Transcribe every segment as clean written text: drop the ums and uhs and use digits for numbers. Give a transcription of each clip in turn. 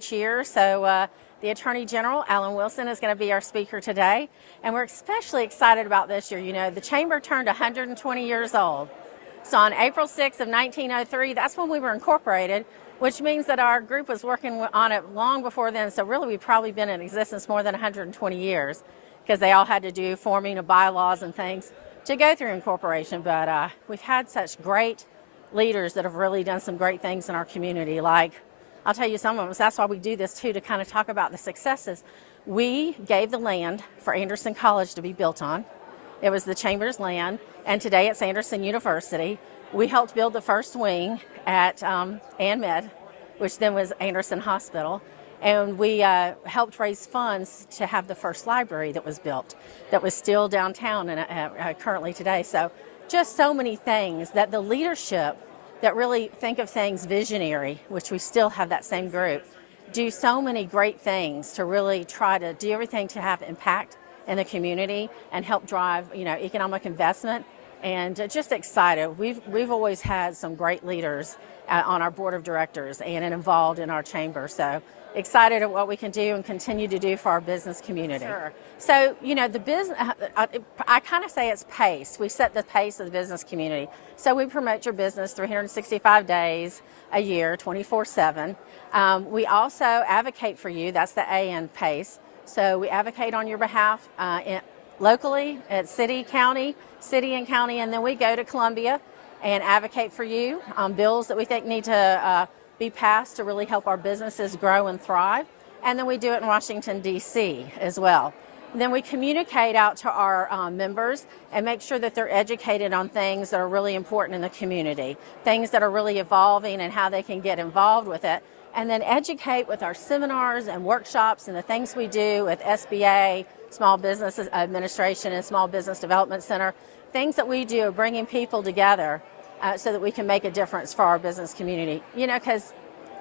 each year. So the Attorney General, Alan Wilson, is going to be our speaker today. And we're especially excited about this year. You know, the Chamber turned 120 years old. So on April 6th of 1903, that's when we were incorporated, which means that our group was working on it long before then. So really, we've probably been in existence more than 120 years because they all had to do forming of bylaws and things to go through incorporation. But we've had such great leaders that have really done some great things in our community. Like, I'll tell you some of them. So that's why we do this too, to kind of talk about the successes. We gave the land for Anderson College to be built on. It was the Chamber's land, and today it's Anderson University. We helped build the first wing at ANMed, which then was Anderson Hospital. And we helped raise funds to have the first library that was built, that was still downtown and currently today. So just so many things that the leadership that really think of things visionary, which we still have that same group, do so many great things to really try to do everything to have impact in the community and help drive, you know, economic investment. And just excited. We've always had some great leaders on our board of directors and involved in our chamber. So excited at what we can do and continue to do for our business community. Sure. So, you know, the business, I kind of say it's pace. We set the pace of the business community. So we promote your business 365 days a year, 24/7. We also advocate for you. That's the A in pace. So we advocate on your behalf locally at city and county, and then we go to Columbia and advocate for you on bills that we think need to be passed to really help our businesses grow and thrive. And then we do it in Washington, D.C. as well. And then we communicate out to our members and make sure that they're educated on things that are really important in the community, things that are really evolving and how they can get involved with it. And then educate with our seminars and workshops and the things we do with SBA, Small Business Administration and Small Business Development Center, things that we do are bringing people together so that we can make a difference for our business community. You know, because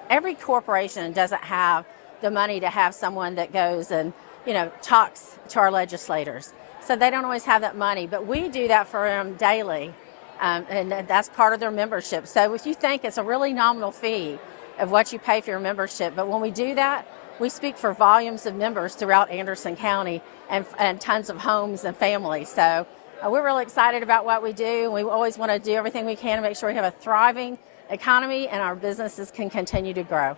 every corporation doesn't have the money to have someone that goes and, you know, talks to our legislators. So they don't always have that money, but we do that for them daily, and that's part of their membership. So if you think it's a really nominal fee of what you pay for your membership, but when we do that, we speak for volumes of members throughout Anderson County and tons of homes and families. So we're really excited about what we do. We always want to do everything we can to make sure we have a thriving economy and our businesses can continue to grow.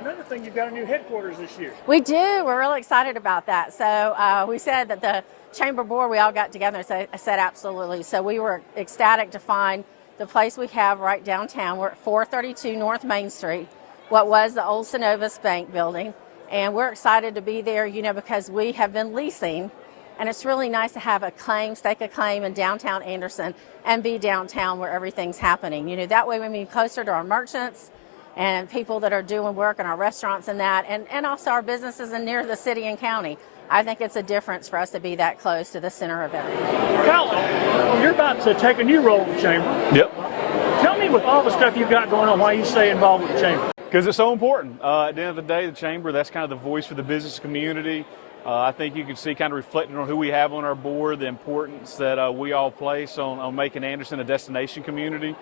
Another thing, you've got a new headquarters this year. We do. We're really excited about that. So we said that the chamber board, we all got together and said absolutely. So we were ecstatic to find the place we have right downtown. We're at 432 North Main Street, what was the old Synovus Bank building. And we're excited to be there, you know, because we have been leasing. And it's really nice to have stake a claim in downtown Anderson and be downtown where everything's happening. You know, that way we can be closer to our merchants and people that are doing work in our restaurants and that, and also our businesses and near the city and county. I think it's a difference for us to be that close to the center of everything. Kyle, you're about to take a new role in the chamber. Yep. Tell me, with all the stuff you've got going on, why you stay involved with the chamber? Because it's so important. At the end of the day, the chamber, that's kind of the voice for the business community. I think you can see, kind of reflecting on who we have on our board, the importance that we all place on making Anderson a destination community.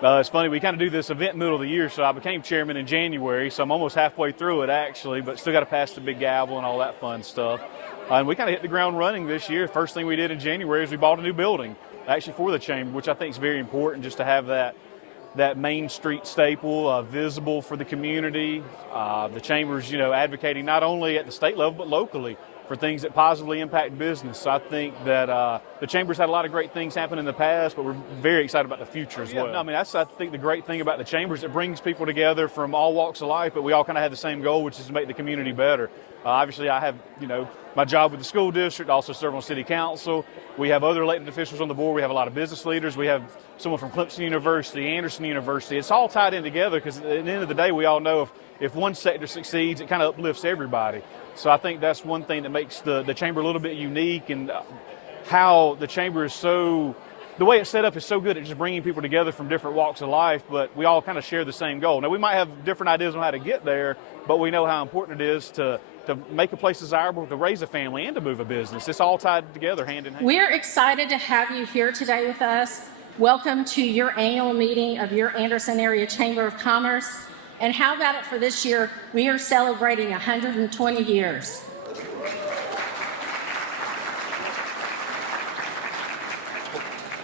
It's funny, we kind of do this event in the middle of the year, so I became chairman in January, so I'm almost halfway through it actually, but still got to pass the big gavel and all that fun stuff. And we kind of hit the ground running this year. First thing we did in January is we bought a new building, actually for the chamber, which I think is very important just to have that Main Street staple visible for the community. The chamber's, you know, advocating not only at the state level but locally for things that positively impact business. So I think that the chamber's had a lot of great things happen in the past, but we're very excited about the future as well. I mean, I think the great thing about the chamber is it brings people together from all walks of life, but we all kind of have the same goal, which is to make the community better. Obviously, I have, you know, my job with the school district, also serve on city council. We have other elected officials on the board. We have a lot of business leaders. We have someone from Clemson University, Anderson University. It's all tied in together because at the end of the day, we all know if one sector succeeds, it kind of uplifts everybody. So I think that's one thing that makes the chamber a little bit unique, and how the chamber is so, the way it's set up is so good at just bringing people together from different walks of life, but we all kind of share the same goal. Now, we might have different ideas on how to get there, but we know how important it is to make a place desirable, to raise a family, and to move a business. It's all tied together hand in hand. We're excited to have you here today with us. Welcome to your annual meeting of your Anderson Area Chamber of Commerce. And how about it for this year? We are celebrating 120 years.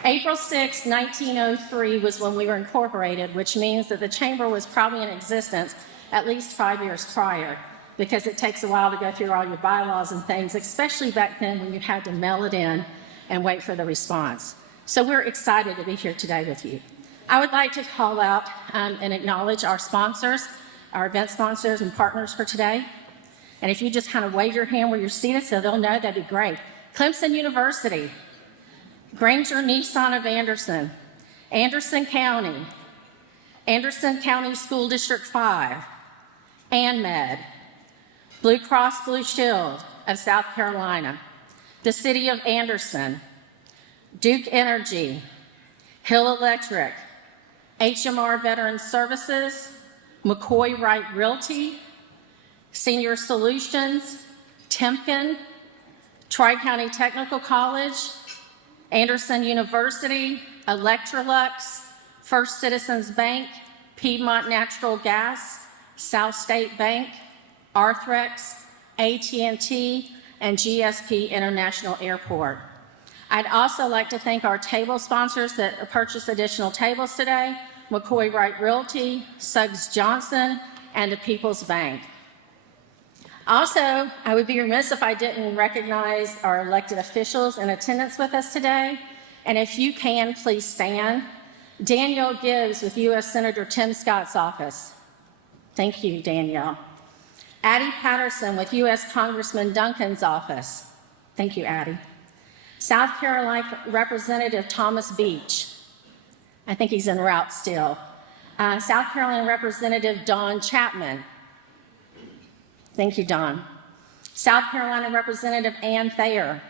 April 6, 1903 was when we were incorporated, which means that the chamber was probably in existence at least 5 years prior, because it takes a while to go through all your bylaws and things, especially back then when you had to mail it in and wait for the response. So we're excited to be here today with you. I would like to call out and acknowledge our sponsors, our event sponsors and partners for today. And if you just kind of wave your hand where you're seated so they'll know, that'd be great. Clemson University, Granger Nissan of Anderson, Anderson County School District 5, ANMED, Blue Cross Blue Shield of South Carolina, the City of Anderson, Duke Energy, Hill Electric, HMR Veteran Services, McCoy Wright Realty, Senior Solutions, Timken, Tri-County Technical College, Anderson University, Electrolux, First Citizens Bank, Piedmont Natural Gas, South State Bank, Arthrex, AT&T, and GSP International Airport. I'd also like to thank our table sponsors that purchased additional tables today, McCoy Wright Realty, Suggs Johnson, and the People's Bank. Also, I would be remiss if I didn't recognize our elected officials in attendance with us today. And if you can, please stand. Danielle Gibbs with U.S. Senator Tim Scott's office. Thank you, Danielle. Addie Patterson with U.S. Congressman Duncan's office. Thank you, Addie. South Carolina Representative Thomas Beach. I think he's en route still. South Carolina Representative Don Chapman. Thank you, Don. South Carolina Representative Ann Thayer.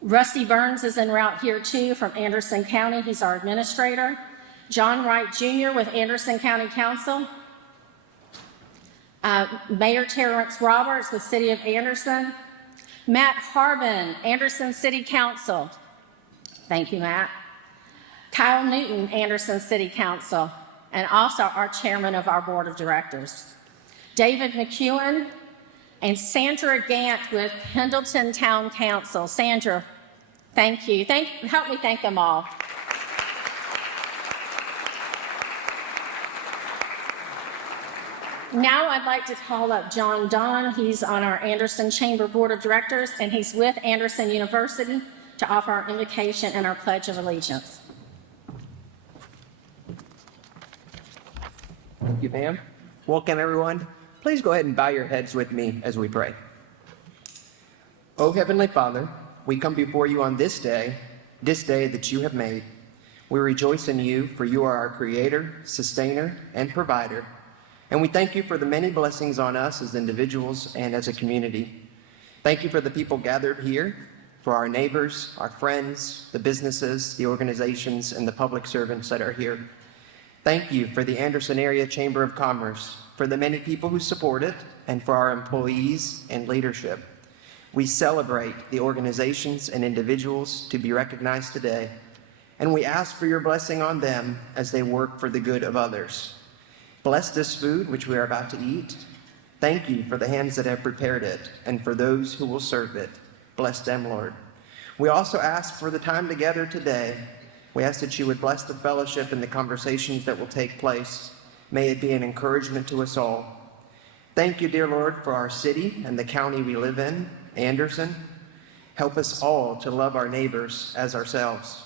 Rusty Burns is en route here too from Anderson County. He's our administrator. John Wright Jr. with Anderson County Council. Mayor Terrence Roberts with City of Anderson. Matt Harbin, Anderson City Council. Thank you, Matt. Kyle Newton, Anderson City Council, and also our chairman of our board of directors. David McEwen and Sandra Gant with Pendleton Town Council. Sandra, thank you. Help me thank them all. Now I'd like to call up John Don. He's on our Anderson Chamber Board of Directors, and he's with Anderson University to offer our invocation and our Pledge of Allegiance. Thank you, ma'am. Welcome, everyone. Please go ahead and bow your heads with me as we pray. O Heavenly Father, we come before you on this day that you have made. We rejoice in you, for you are our creator, sustainer, and provider. And we thank you for the many blessings on us as individuals and as a community. Thank you for the people gathered here, for our neighbors, our friends, the businesses, the organizations, and the public servants that are here. Thank you for the Anderson Area Chamber of Commerce, for the many people who support it, and for our employees and leadership. We celebrate the organizations and individuals to be recognized today, and we ask for your blessing on them as they work for the good of others. Bless this food which we are about to eat. Thank you for the hands that have prepared it, and for those who will serve it. Bless them, Lord. We also ask for the time together today. We ask that you would bless the fellowship and the conversations that will take place. May it be an encouragement to us all. Thank you, dear Lord, for our city and the county we live in, Anderson. Help us all to love our neighbors as ourselves.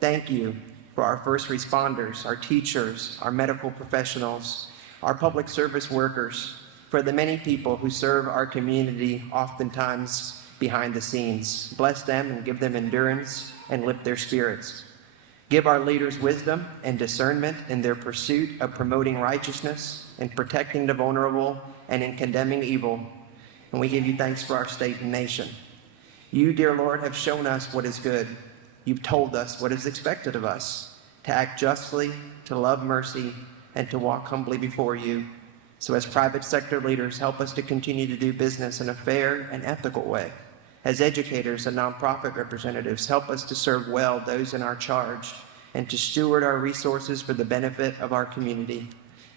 Thank you for our first responders, our teachers, our medical professionals, our public service workers, for the many people who serve our community, oftentimes behind the scenes. Bless them and give them endurance and lift their spirits. Give our leaders wisdom and discernment in their pursuit of promoting righteousness and protecting the vulnerable and in condemning evil. And we give you thanks for our state and nation. You, dear Lord, have shown us what is good. You've told us what is expected of us, to act justly, to love mercy, and to walk humbly before you. So as private sector leaders, help us to continue to do business in a fair and ethical way. As educators and nonprofit representatives, help us to serve well those in our charge and to steward our resources for the benefit of our community.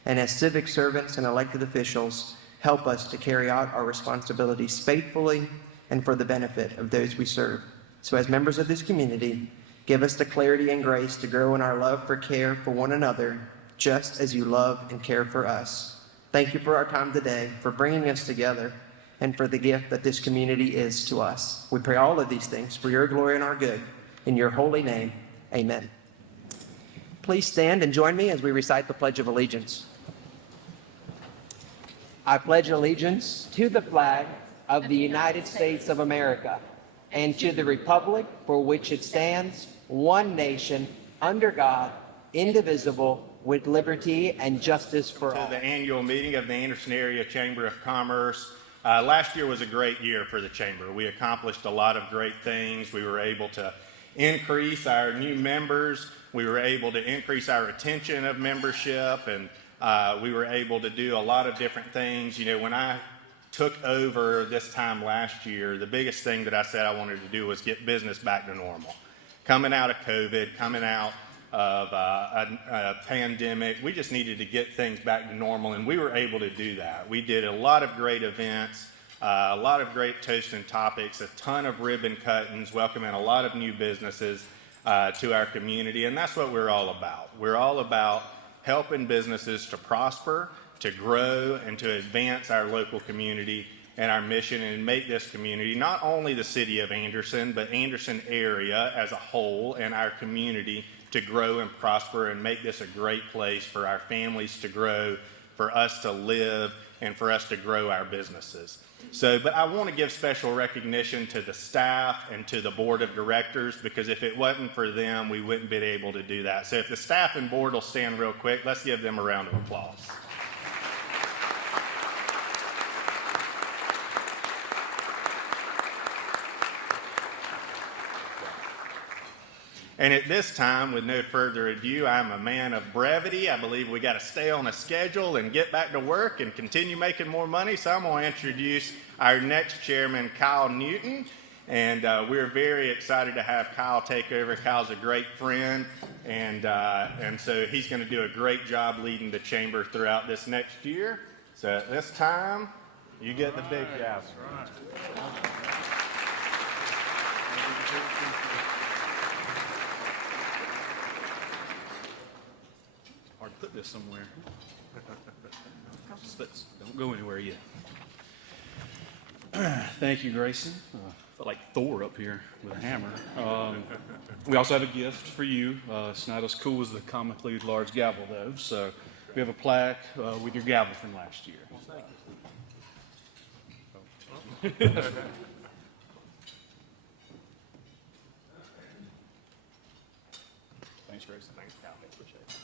And as civic servants and elected officials, help us to carry out our responsibilities faithfully and for the benefit of those we serve. So as members of this community, give us the clarity and grace to grow in our love for care for one another, just as you love and care for us. Thank you for our time today, for bringing us together, and for the gift that this community is to us. We pray all of these things for your glory and our good. In your holy name, amen. Please stand and join me as we recite the Pledge of Allegiance. I pledge allegiance to the flag of the United States of America and to the republic for which it stands, one nation, under God, indivisible, with liberty and justice for all. To the annual meeting of the Anderson Area Chamber of Commerce. Last year was a great year for the Chamber. We accomplished a lot of great things. We were able to increase our new members. We were able to increase our retention of membership, and we were able to do a lot of different things. You know, when I took over this time last year, the biggest thing that I said I wanted to do was get business back to normal. Coming out of COVID, coming out of a pandemic, we just needed to get things back to normal, and we were able to do that. We did a lot of great events, a lot of great toasting topics, a ton of ribbon cuttings, welcoming a lot of new businesses to our community, and that's what we're all about. We're all about helping businesses to prosper, to grow, and to advance our local community and our mission, and make this community, not only the city of Anderson, but Anderson area as a whole, and our community to grow and prosper, and make this a great place for our families to grow, for us to live, and for us to grow our businesses. But I want to give special recognition to the staff and to the board of directors, because if it wasn't for them, we wouldn't be able to do that. So if the staff and board will stand real quick, let's give them a round of applause. And at this time, with no further ado, I'm a man of brevity. I believe we got to stay on a schedule and get back to work and continue making more money. So I'm going to introduce our next chairman, Kyle Newton. And we're very excited to have Kyle take over. Kyle's a great friend. And so he's going to do a great job leading the chamber throughout this next year. So at this time, you get the big job. Hard to put this somewhere. Don't go anywhere yet. Thank you, Grayson. I felt like Thor up here with a hammer. We also have a gift for you. It's not as cool as the comically large gavel, though. So we have a plaque with your gavel from last year. Thanks, Grayson. Thanks, Cal. Appreciate it.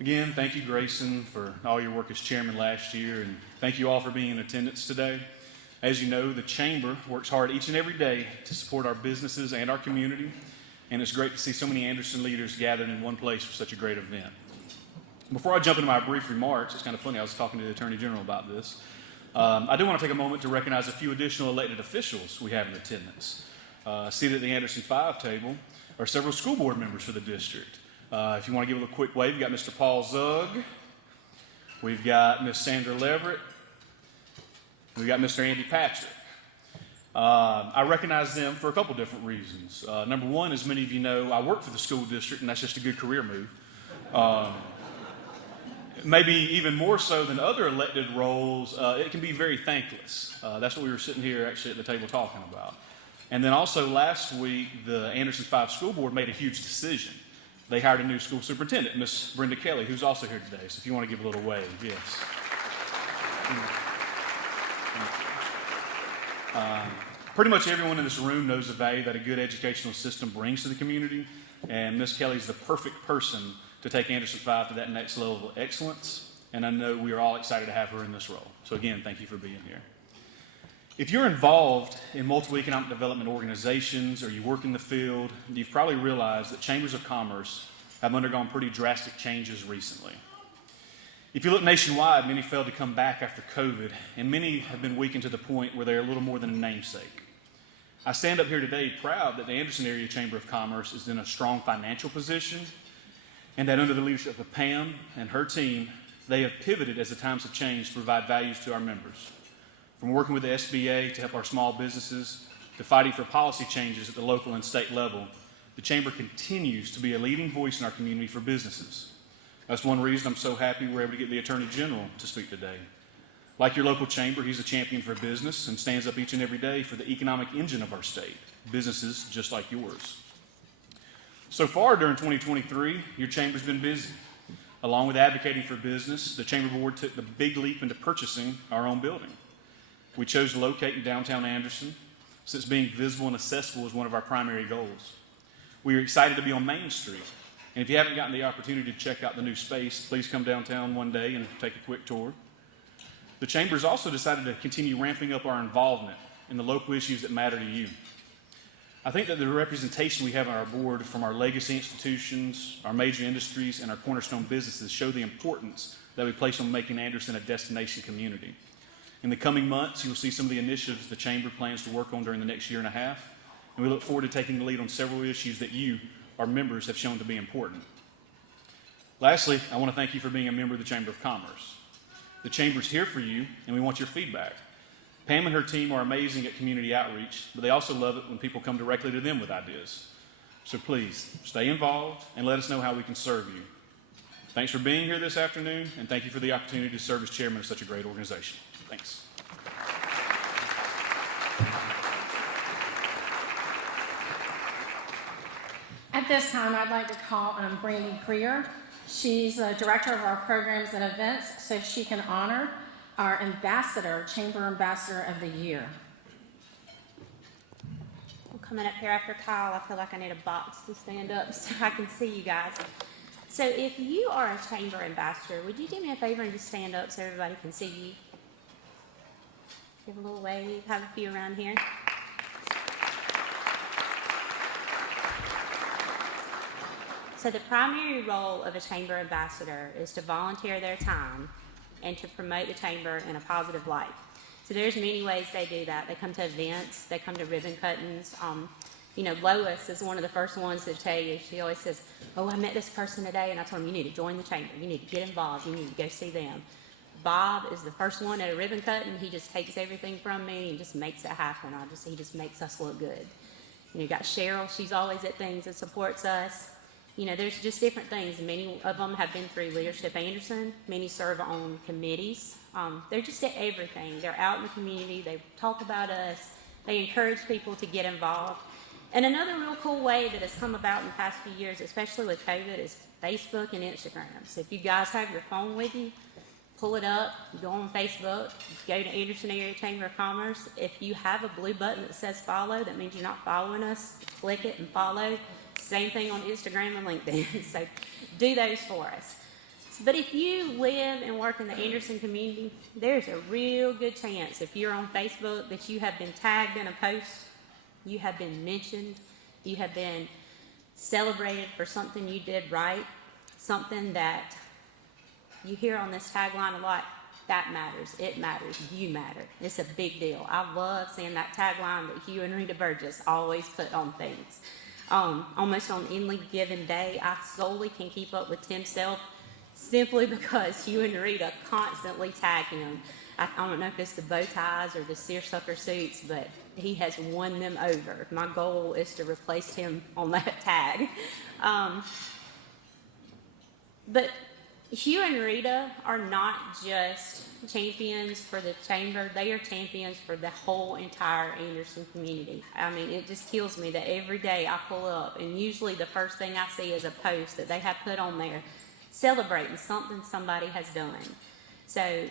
Again, thank you, Grayson, for all your work as chairman last year, and thank you all for being in attendance today. As you know, the Chamber works hard each and every day to support our businesses and our community, and it's great to see so many Anderson leaders gathered in one place for such a great event. Before I jump into my brief remarks, it's kind of funny, I was talking to the Attorney General about this. I do want to take a moment to recognize a few additional elected officials we have in attendance. Seated at the Anderson 5 table are several school board members for the district. If you want to give a quick wave, we've got Mr. Paul Zug, we've got Ms. Sandra Leverett, we've got Mr. Andy Patrick. I recognize them for a couple different reasons. Number one, as many of you know, I work for the school district, and that's just a good career move. Maybe even more so than other elected roles, it can be very thankless. That's what we were sitting here actually at the table talking about. And then also last week, the Anderson 5 School Board made a huge decision. They hired a new school superintendent, Miss Brenda Kelly, who's also here today. So if you want to give a little wave, yes. Pretty much everyone in this room knows the value that a good educational system brings to the community, and Miss Kelly's the perfect person to take Anderson 5 to that next level of excellence, and I know we are all excited to have her in this role. So again, thank you for being here. If you're involved in multiple economic development organizations or you work in the field, you've probably realized that chambers of commerce have undergone pretty drastic changes recently. If you look nationwide, many failed to come back after COVID, and many have been weakened to the point where they're a little more than a namesake. I stand up here today proud that the Anderson Area Chamber of Commerce is in a strong financial position, and that under the leadership of Pam and her team, they have pivoted as the times have changed to provide values to our members. From working with the SBA to help our small businesses, to fighting for policy changes at the local and state level, the Chamber continues to be a leading voice in our community for businesses. That's one reason I'm so happy we're able to get the Attorney General to speak today. Like your local chamber, he's a champion for business and stands up each and every day for the economic engine of our state, businesses just like yours. So far during 2023, your chamber's been busy. Along with advocating for business, the Chamber Board took the big leap into purchasing our own building. We chose to locate in downtown Anderson, since being visible and accessible is one of our primary goals. We are excited to be on Main Street, and if you haven't gotten the opportunity to check out the new space, please come downtown one day and take a quick tour. The Chamber has also decided to continue ramping up our involvement in the local issues that matter to you. I think that the representation we have on our board from our legacy institutions, our major industries, and our cornerstone businesses show the importance that we place on making Anderson a destination community. In the coming months, you'll see some of the initiatives the Chamber plans to work on during the next year and a half, and we look forward to taking the lead on several issues that you, our members, have shown to be important. Lastly, I want to thank you for being a member of the Chamber of Commerce. The Chamber's here for you, and we want your feedback. Pam and her team are amazing at community outreach, but they also love it when people come directly to them with ideas. So please, stay involved and let us know how we can serve you. Thanks for being here this afternoon, and thank you for the opportunity to serve as chairman of such a great organization. Thanks. At this time, I'd like to call on Brandy Greer. She's the director of our programs and events, so she can honor our ambassador, Chamber Ambassador of the Year. I'm coming up here after Kyle. I feel like I need a box to stand up so I can see you guys. So if you are a Chamber Ambassador, would you do me a favor and just stand up so everybody can see you? Give a little wave. Have a few around here. So the primary role of a Chamber Ambassador is to volunteer their time and to promote the Chamber in a positive light. So there's many ways they do that. They come to events, they come to ribbon cuttings. Lois is one of the first ones to tell you. She always says, oh, I met this person today, and I told him, you need to join the Chamber. You need to get involved. You need to go see them. Bob is the first one at a ribbon cutting. He just takes everything from me and just makes it happen. He just makes us look good. You got Cheryl. She's always at things that supports us. There's just different things. Many of them have been through Leadership Anderson. Many serve on committees. They're just at everything. They're out in the community. They talk about us. They encourage people to get involved. And another real cool way that has come about in the past few years, especially with COVID, is Facebook and Instagram. So if you guys have your phone with you, pull it up, go on Facebook, go to Anderson Area Chamber of Commerce. If you have a blue button that says follow, that means you're not following us, click it and follow. Same thing on Instagram and LinkedIn. So do those for us. But if you live and work in the Anderson community, there's a real good chance if you're on Facebook that you have been tagged in a post, you have been mentioned, you have been celebrated for something you did right, something that you hear on this tagline a lot. That matters, it matters, you matter. It's a big deal. I love seeing that tagline that Hugh and Rita Burgess always put on things. Almost on any given day, I solely can keep up with Tim Self simply because Hugh and Rita constantly tag him. I don't know if it's the bow ties or the seersucker suits, but he has won them over. My goal is to replace him on that tag. But Hugh and Rita are not just champions for the Chamber, they are champions for the whole entire Anderson community. It just kills me that every day I pull up and usually the first thing I see is a post that they have put on there celebrating something somebody has done. So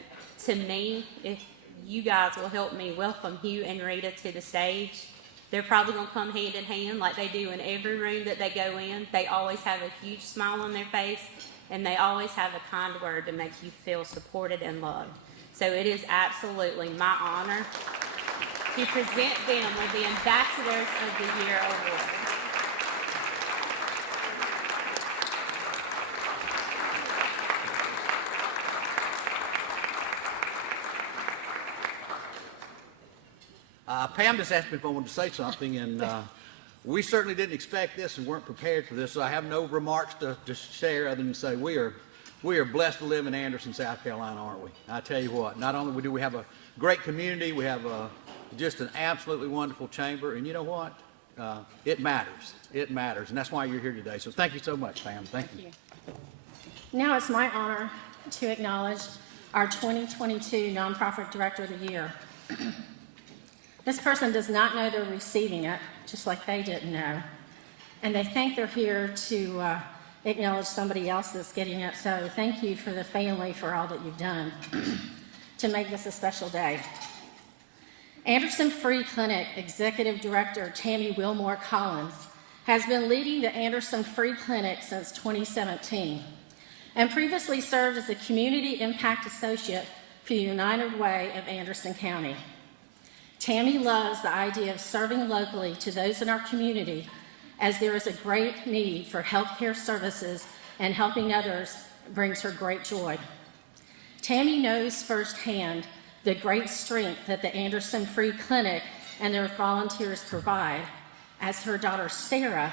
to me, if you guys will help me welcome Hugh and Rita to the stage, they're probably going to come hand in hand like they do in every room that they go in. They always have a huge smile on their face, and they always have a kind word to make you feel supported and loved. So it is absolutely my honor to present them with the Ambassadors of the Year Award. Pam just asked me if I wanted to say something, and we certainly didn't expect this and weren't prepared for this, so I have no remarks to share other than say we are blessed to live in Anderson, South Carolina, aren't we? I tell you what, not only do we have a great community, we have just an absolutely wonderful chamber, and you know what? It matters. It matters, and that's why you're here today. So thank you so much, Pam. Thank you. Now it's my honor to acknowledge our 2022 Nonprofit Director of the Year. This person does not know they're receiving it, just like they didn't know. And they think they're here to acknowledge somebody else that's getting it. So thank you for the family for all that you've done to make this a special day. Anderson Free Clinic Executive Director Tammy Wilmore Collins has been leading the Anderson Free Clinic since 2017 and previously served as a Community Impact Associate for the United Way of Anderson County. Tammy loves the idea of serving locally to those in our community, as there is a great need for healthcare services, and helping others brings her great joy. Tammy knows firsthand the great strength that the Anderson Free Clinic and their volunteers provide, as her daughter Sarah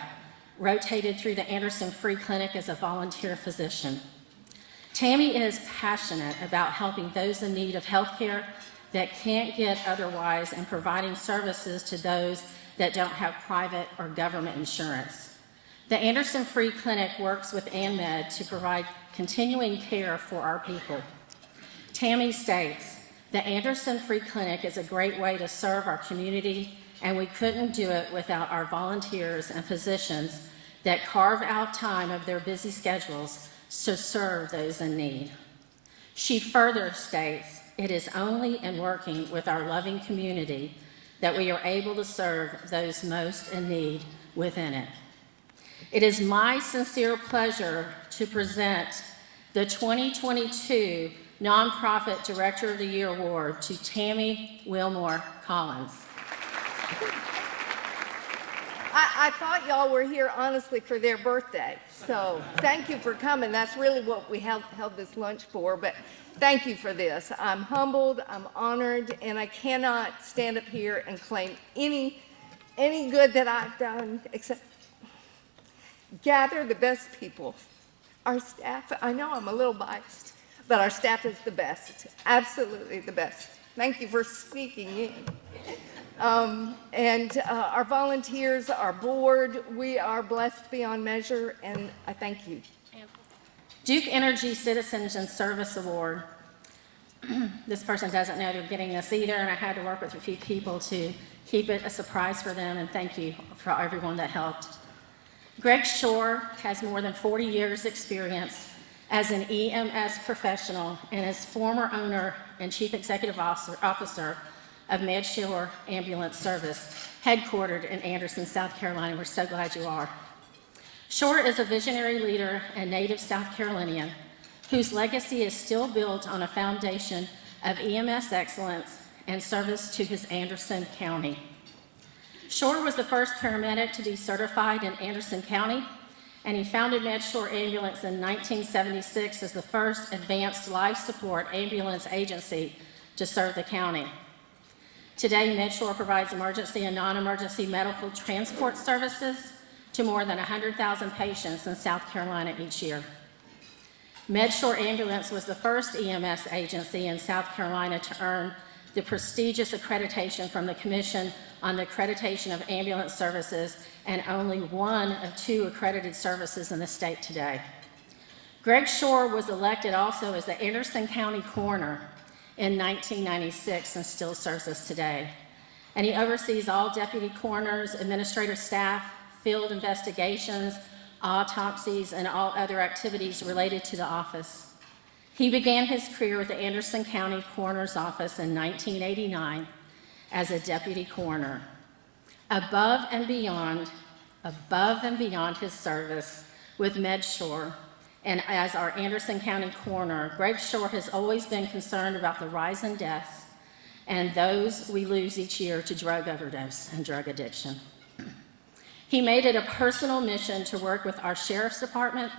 rotated through the Anderson Free Clinic as a volunteer physician. Tammy is passionate about helping those in need of healthcare that can't get otherwise and providing services to those that don't have private or government insurance. The Anderson Free Clinic works with ANMED to provide continuing care for our people. Tammy states, "The Anderson Free Clinic is a great way to serve our community, and we couldn't do it without our volunteers and physicians that carve out time of their busy schedules to serve those in need." She further states, "It is only in working with our loving community that we are able to serve those most in need within it." It is my sincere pleasure to present the 2022 Nonprofit Director of the Year Award to Tammy Wilmore Collins. I thought y'all were here honestly for their birthday, so thank you for coming. That's really what we held this lunch for, but thank you for this. I'm humbled, I'm honored, and I cannot stand up here and claim any good that I've done except gather the best people. Our staff, I know I'm a little biased, but our staff is the best, absolutely the best. Thank you for speaking in. Our volunteers, our board, we are blessed beyond measure, and I thank you. Duke Energy Citizens and Service Award. This person doesn't know they're getting this either, and I had to work with a few people to keep it a surprise for them, and thank you for everyone that helped. Greg Shore has more than 40 years' experience as an EMS professional and is former owner and chief executive officer of MedShore Ambulance Service, headquartered in Anderson, South Carolina. We're so glad you are. Shore is a visionary leader and native South Carolinian whose legacy is still built on a foundation of EMS excellence and service to his Anderson County. Shore was the first paramedic to be certified in Anderson County, and he founded MedShore Ambulance in 1976 as the first advanced life support ambulance agency to serve the county. Today, MedShore provides emergency and non-emergency medical transport services to more than 100,000 patients in South Carolina each year. MedShore Ambulance was the first EMS agency in South Carolina to earn the prestigious accreditation from the Commission on the Accreditation of Ambulance Services, and only one of 2 accredited services in the state today. Greg Shore was elected also as the Anderson County Coroner in 1996 and still serves us today. And he oversees all deputy coroners, administrative staff, field investigations, autopsies, and all other activities related to the office. He began his career with the Anderson County Coroner's Office in 1989 as a deputy coroner. Above and beyond his service with MedShore and as our Anderson County Coroner, Greg Shore has always been concerned about the rise in deaths and those we lose each year to drug overdose and drug addiction. He made it a personal mission to work with our Sheriff's Department,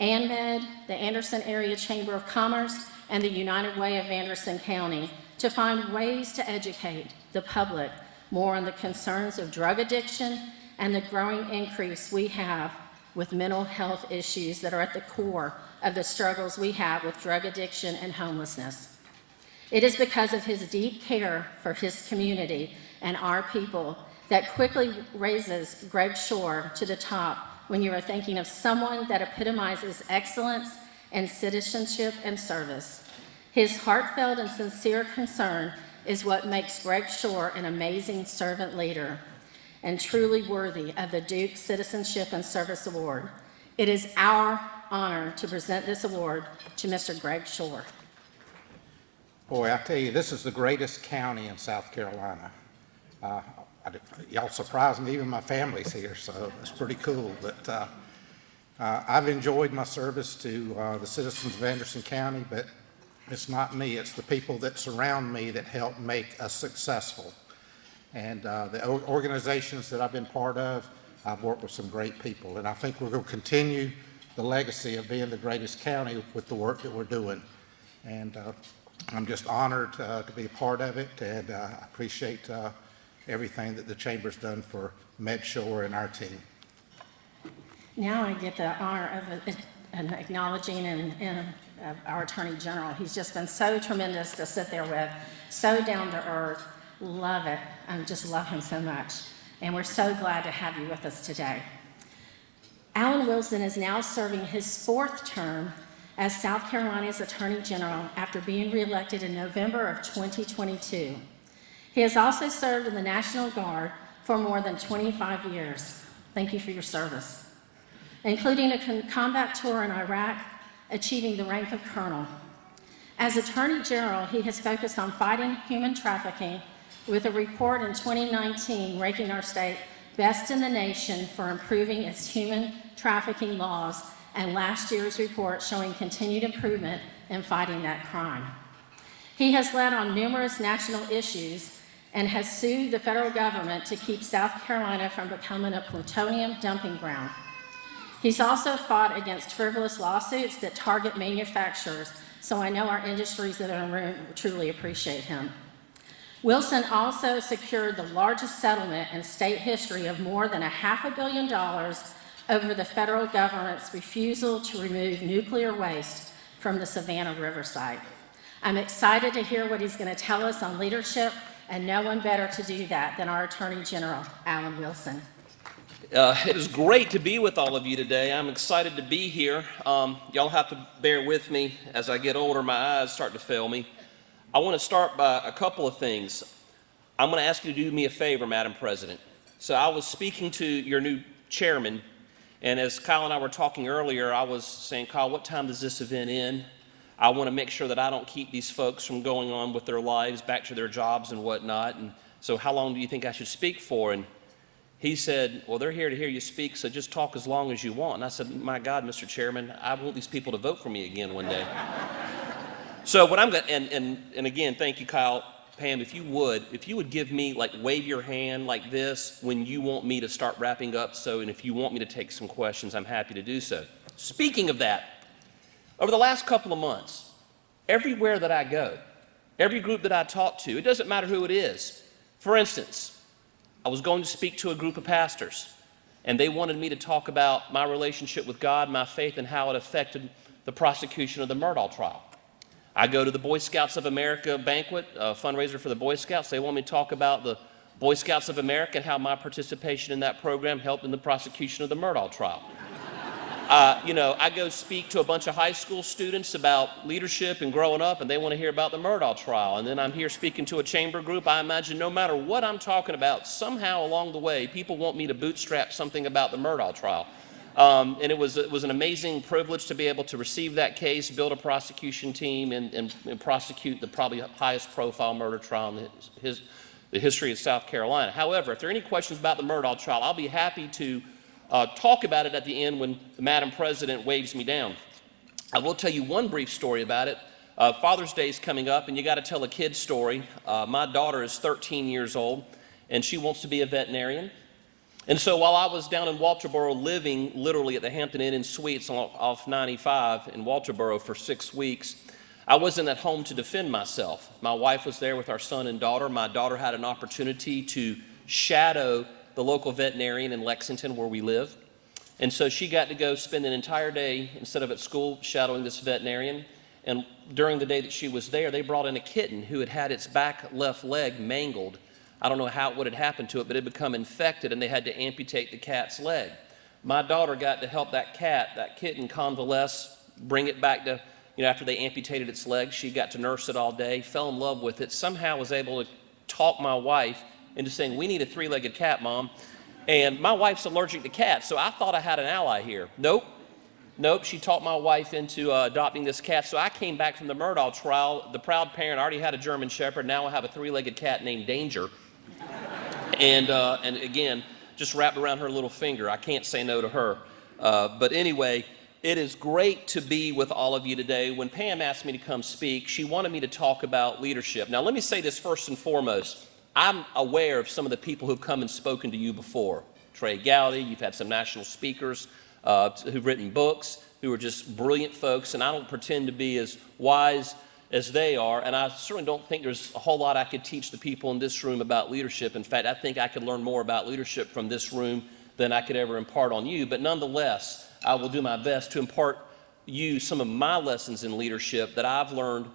ANMED, the Anderson Area Chamber of Commerce, and the United Way of Anderson County to find ways to educate the public more on the concerns of drug addiction and the growing increase we have with mental health issues that are at the core of the struggles we have with drug addiction and homelessness. It is because of his deep care for his community and our people that quickly raises Greg Shore to the top when you are thinking of someone that epitomizes excellence and citizenship and service. His heartfelt and sincere concern is what makes Greg Shore an amazing servant leader and truly worthy of the Duke Citizenship and Service Award. It is our honor to present this award to Mr. Greg Shore. Boy, I tell you, this is the greatest county in South Carolina. Y'all surprised me, even my family's here, so it's pretty cool. But I've enjoyed my service to the citizens of Anderson County, but it's not me, it's the people that surround me that help make us successful. And the organizations that I've been part of, I've worked with some great people, and I think we're going to continue the legacy of being the greatest county with the work that we're doing. And I'm just honored to be a part of it, and I appreciate everything that the Chamber's done for Med Shore and our team. Now I get the honor of acknowledging our Attorney General. He's just been so tremendous to sit there with, so down to earth. Love it. I just love him so much. And we're so glad to have you with us today. Alan Wilson is now serving his fourth term as South Carolina's Attorney General after being reelected in November of 2022. He has also served in the National Guard for more than 25 years. Thank you for your service, including a combat tour in Iraq, achieving the rank of colonel. As Attorney General, he has focused on fighting human trafficking, with a report in 2019 ranking our state best in the nation for improving its human trafficking laws, and last year's report showing continued improvement in fighting that crime. He has led on numerous national issues and has sued the federal government to keep South Carolina from becoming a plutonium dumping ground. He's also fought against frivolous lawsuits that target manufacturers, so I know our industries that are in the room truly appreciate him. Wilson also secured the largest settlement in state history of more than $500 million over the federal government's refusal to remove nuclear waste from the Savannah River site. I'm excited to hear what he's going to tell us on leadership, and no one better to do that than our Attorney General, Alan Wilson. It is great to be with all of you today. I'm excited to be here. Y'all have to bear with me. As I get older, my eyes start to fail me. I want to start by a couple of things. I'm going to ask you to do me a favor, Madam President. So I was speaking to your new chairman, and as Kyle and I were talking earlier, I was saying, Kyle, what time does this event end? I want to make sure that I don't keep these folks from going on with their lives, back to their jobs and whatnot. And so how long do you think I should speak for? And he said, well, they're here to hear you speak, so just talk as long as you want. And I said, my God, Mr. Chairman, I want these people to vote for me again one day. So what I'm going to, and again, thank you, Kyle. Pam, if you would give me, like, wave your hand like this when you want me to start wrapping up. So, and if you want me to take some questions, I'm happy to do so. Speaking of that, over the last couple of months, everywhere that I go, every group that I talk to, it doesn't matter who it is. For instance, I was going to speak to a group of pastors, and they wanted me to talk about my relationship with God, my faith, and how it affected the prosecution of the Murdaugh trial. I go to the Boy Scouts of America banquet, a fundraiser for the Boy Scouts. They want me to talk about the Boy Scouts of America and how my participation in that program helped in the prosecution of the Murdaugh trial. I go speak to a bunch of high school students about leadership and growing up, and they want to hear about the Murdaugh trial. And then I'm here speaking to a chamber group. I imagine no matter what I'm talking about, somehow along the way, people want me to bootstrap something about the Murdaugh trial. And it was an amazing privilege to be able to receive that case, build a prosecution team, and prosecute the probably highest profile murder trial in the history of South Carolina. However, if there are any questions about the Murdaugh trial, I'll be happy to talk about it at the end when the Madam President waves me down. I will tell you one brief story about it. Father's Day is coming up, and you got to tell a kid's story. My daughter is 13 years old, and she wants to be a veterinarian. And so while I was down in Walterboro living literally at the Hampton Inn and Suites off 95 in Walterboro for 6 weeks, I wasn't at home to defend myself. My wife was there with our son and daughter. My daughter had an opportunity to shadow the local veterinarian in Lexington where we live. And so she got to go spend an entire day, instead of at school, shadowing this veterinarian. And during the day that she was there, they brought in a kitten who had had its back left leg mangled. I don't know what had happened to it, but it had become infected, and they had to amputate the cat's leg. My daughter got to help that kitten convalesce, bring it back to, after they amputated its leg. She got to nurse it all day, fell in love with it, somehow was able to talk my wife into saying, "We need a three-legged cat, Mom." And my wife's allergic to cats, so I thought I had an ally here. Nope, she talked my wife into adopting this cat. So I came back from the Murdaugh trial, the proud parent. I already had a German Shepherd. Now I have a three-legged cat named Danger. And again, just wrapped around her little finger. I can't say no to her. But anyway, it is great to be with all of you today. When Pam asked me to come speak, she wanted me to talk about leadership. Now, let me say this first and foremost. I'm aware of some of the people who've come and spoken to you before. Trey Gowdy, you've had some national speakers who've written books, who are just brilliant folks, and I don't pretend to be as wise as they are, and I certainly don't think there's a whole lot I could teach the people in this room about leadership. In fact, I think I could learn more about leadership from this room than I could ever impart on you, but nonetheless, I will do my best to impart you some of my lessons in leadership that I've learned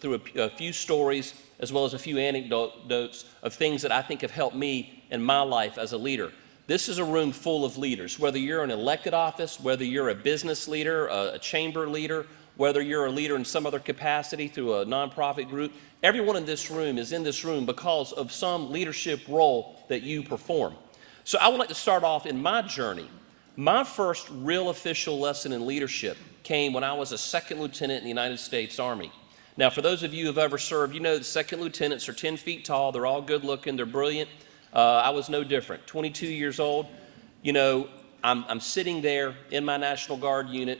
through a few stories as well as a few anecdotes of things that I think have helped me in my life as a leader. This is a room full of leaders, whether you're in an elected office, whether you're a business leader, a chamber leader, whether you're a leader in some other capacity through a nonprofit group. Everyone in this room is in this room because of some leadership role that you perform. So I would like to start off in my journey. My first real official lesson in leadership came when I was a second lieutenant in the United States Army. Now, for those of you who have ever served, you know the second lieutenants are 10 feet tall. They're all good looking. They're brilliant. I was no different. 22 years old. I'm sitting there in my National Guard unit,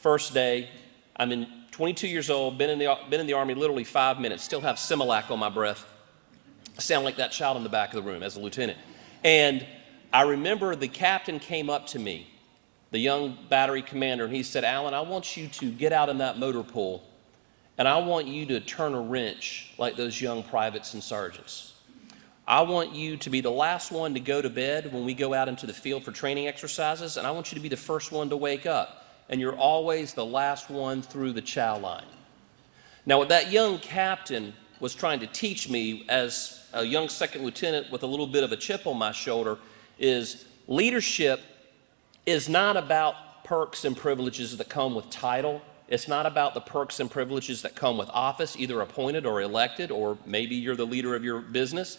first day. I'm 22 years old, been in the Army literally 5 minutes, still have Similac on my breath. I sound like that child in the back of the room as a lieutenant. And I remember the captain came up to me, the young battery commander, and he said, "Alan, I want you to get out in that motor pool, and I want you to turn a wrench like those young privates and sergeants. I want you to be the last one to go to bed when we go out into the field for training exercises, and I want you to be the first one to wake up, and you're always the last one through the chow line." Now, what that young captain was trying to teach me as a young second lieutenant with a little bit of a chip on my shoulder is leadership is not about perks and privileges that come with title. It's not about the perks and privileges that come with office, either appointed or elected, or maybe you're the leader of your business.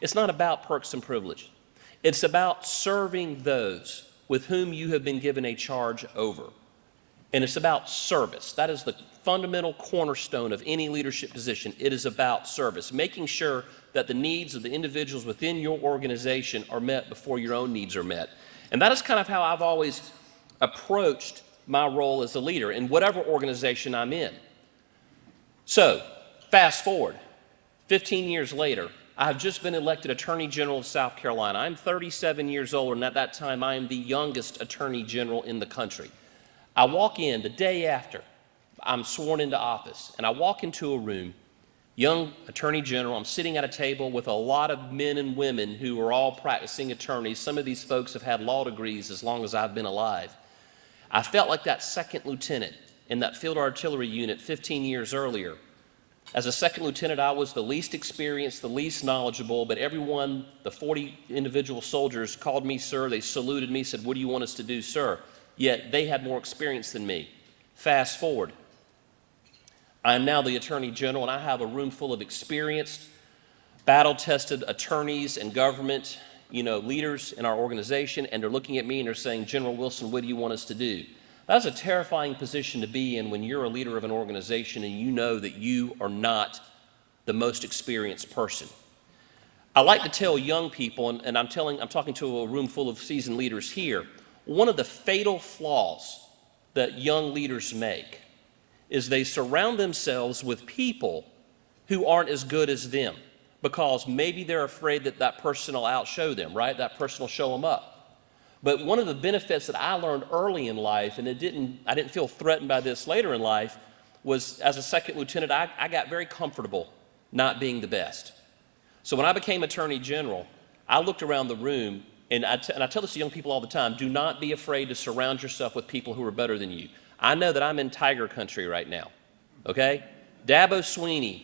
It's not about perks and privilege. It's about serving those with whom you have been given a charge over. And it's about service. That is the fundamental cornerstone of any leadership position. It is about service, making sure that the needs of the individuals within your organization are met before your own needs are met. And that is kind of how I've always approached my role as a leader in whatever organization I'm in. So, fast forward, 15 years later, I have just been elected Attorney General of South Carolina. I'm 37 years old, and at that time, I am the youngest Attorney General in the country. I walk in the day after I'm sworn into office, and I walk into a room, young Attorney General. I'm sitting at a table with a lot of men and women who are all practicing attorneys. Some of these folks have had law degrees as long as I've been alive. I felt like that second lieutenant in that field artillery unit 15 years earlier. As a second lieutenant, I was the least experienced, the least knowledgeable, but everyone, the 40 individual soldiers, called me sir. They saluted me, said, "What do you want us to do, sir?" Yet they had more experience than me. Fast forward. I am now the Attorney General, and I have a room full of experienced, battle-tested attorneys and government, leaders in our organization, and they're looking at me and they're saying, "General Wilson, what do you want us to do?" That's a terrifying position to be in when you're a leader of an organization and you know that you are not the most experienced person. I like to tell young people, and I'm talking to a room full of seasoned leaders here, one of the fatal flaws that young leaders make is they surround themselves with people who aren't as good as them because maybe they're afraid that that person will outshow them, right? That person will show them up. But one of the benefits that I learned early in life, and I didn't feel threatened by this later in life, was as a second lieutenant, I got very comfortable not being the best. So when I became Attorney General, I looked around the room, and I tell this to young people all the time, do not be afraid to surround yourself with people who are better than you. I know that I'm in Tiger country right now, okay? Dabo Swinney